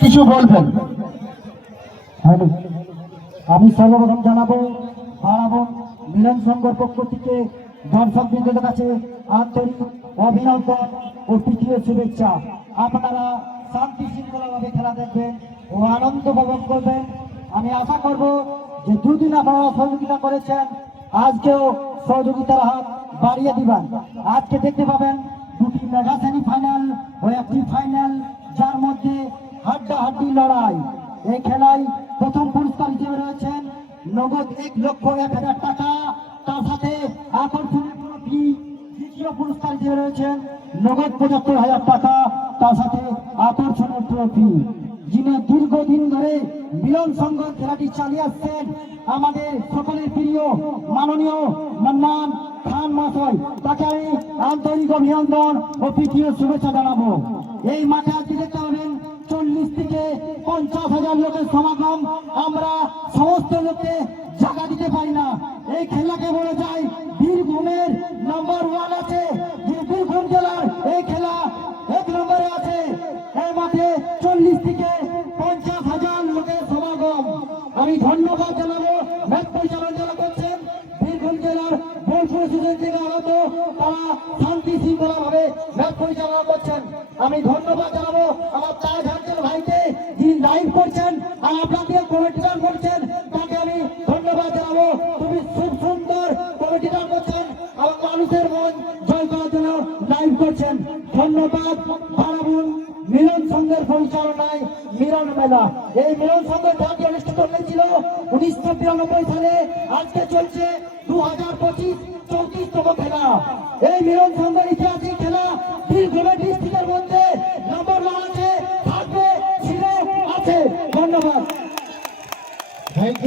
কিছু বলবেন। আমি সর্বপ্রথম জানাব, হারাবো মিলন সংঘর পক্ষ থেকে দর্শক বিন্দুদের কাছে আন্তরিক অভিনন্দন ও তৃতীয় শুভেচ্ছা। আপনারা শান্তি শৃঙ্খলাভাবে খেলা দেখবেন ও আনন্দ উপভোগ করবেন। আমি আশা করব যে দুদিন আপনারা সহযোগিতা করেছেন। আজকেও সহযোগিতার হাত বাড়িয়ে দিবেন। আজকে দেখতে পাবেন দুটি মেগা সেমি ফাইনাল ও একটি ফাইনাল। হাড্ডাহাড্ডি লড়াই। এই খেলায় প্রথম পুরস্কার হিসেবে রয়েছেন নগদ এক লক্ষ এক হাজার টাকা। তার সাথে দ্বিতীয় পুরস্কার হিসেবে রয়েছেন নগদ পঁচাত্তর হাজার টাকা। তার সাথে আকর্ষণীয় ট্রফি। যিনি দীর্ঘদিন ধরে মিলন সংঘ খেলাটি চালিয়ে আসছেন আমাদের সকলের প্রিয়, মাননীয় মান্নান খান মহাশয়। তাকে আমি আন্তরিক অভিনন্দন ও তৃতীয় শুভেচ্ছা জানাব। এই মাঠে আজকে দেখতে পঞ্চাশ লোকের সমাগম আমরা সমস্ত লোককে জায়গা দিতে পারি না। এই খেলাকে বলে যায় বীরভূমের নাম্বার ওয়ান আছে। বীরভূম জেলার? এই খেলা এক নম্বরে আছে। এই মাঠে চল্লিশ থেকে পঞ্চাশ হাজার লোকের সমাগম। আমি ধন্যবাদ জানাব ম্যাচ পরিচালনা যারা করছেন, বীরভূম জেলার বোলপুর সুযোগ থেকে আগত তারা শান্তি শৃঙ্খলা ভাবে ম্যাচ পরিচালনা করছেন। আমি ধন্যবাদ জানাব আমার আপনাকে কমিটিদার করছেন, তাকে আমি ধন্যবাদ জানাব। তুমি খুব সুন্দর কমিটিদার করছেন আমার মানুষের মন জয় করার জন্য লাইভ করছেন। ধন্যবাদ বারাবুল মিলন সংঘের পরিচালনায় মিলন মেলা। এই মিলন সংঘের খেলাটি অনুষ্ঠিত হয়েছিল উনিশশো বিরানব্বই সালে। আজকে চলছে দু হাজার পঁচিশ চৌত্রিশতম খেলা। এই মিলন সংঘের ইতিহাসিক খেলা বীরভূমের ডিস্ট্রিক্টের মধ্যে নম্বর ওয়ান আছে, থাকবে ছিল আছে। ধন্যবাদ থ্যাংক ইউ